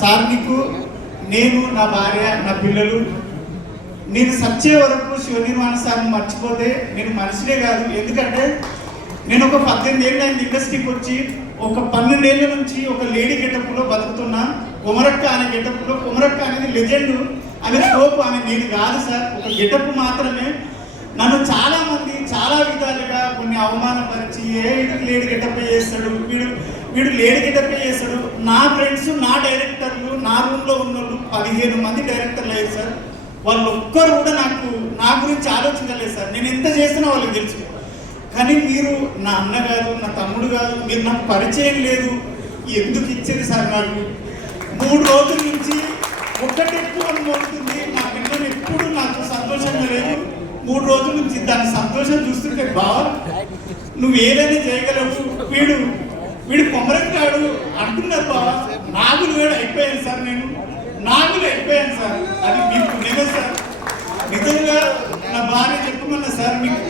Sir నీకు నేను, నా భార్య, నా పిల్లలు, నేను సచ్చే వరకు శివనిర్మాణ సార్ని మర్చిపోతే నేను మనిషినే కాదు. ఎందుకంటే నేను ఒక 18 ఏళ్ళ ఇండస్ట్రీకి వచ్చి ఒక 12 ఏళ్ళ నుంచి ఒక లేడీ గెటప్లో బతుకుతున్నా. కొమరక్క అనే గెటప్లో, కొమరక్క అనేది లెజెండ్, ఆమె స్కోప్, ఆమె నేను కాదు సార్, ఒక గెటప్ మాత్రమే. నన్ను చాలా మంది చాలా విధాలుగా కొన్ని అవమానపరిచి వీడికి లేడీ గెటప్ చేస్తాడు, వీడు లేడీ గెటప్ చేస్తాడు. నా ఫ్రెండ్స్, నా డైరెక్టర్లు, నా రూమ్లో ఉన్న వాళ్ళు 15 మంది డైరెక్టర్లు అయ్యారు సార్. వాళ్ళు ఒక్కరు కూడా నా గురించి ఆలోచించలేదు సార్. నేను ఎంత చేస్తున్నా వాళ్ళకి తెలుసు. కానీ మీరు నా అన్న కాదు, నా తమ్ముడు కాదు, మీరు నాకు పరిచయం లేదు, ఎందుకు ఇచ్చేది సార్? నాకు 3 రోజుల నుంచి ఒక్కటెక్కువ అనుమవుతుంది. నా పిల్లలు ఎప్పుడు నాకు సంతోషంగా లేదు. 3 రోజుల నుంచి దాని సంతోషం చూస్తుంటే బాగా నువ్వు ఏదైనా చేయగలవు, వీడు కొమరక్కాడు అంటున్నారు బావా. నాగులు కూడా అయిపోయాను సార్, నేను నాగులు అయిపోయాను సార్. అది మీకు నిజమే సార్. నిజంగా నా భార్య చెప్పమన్నా సార్, మీకు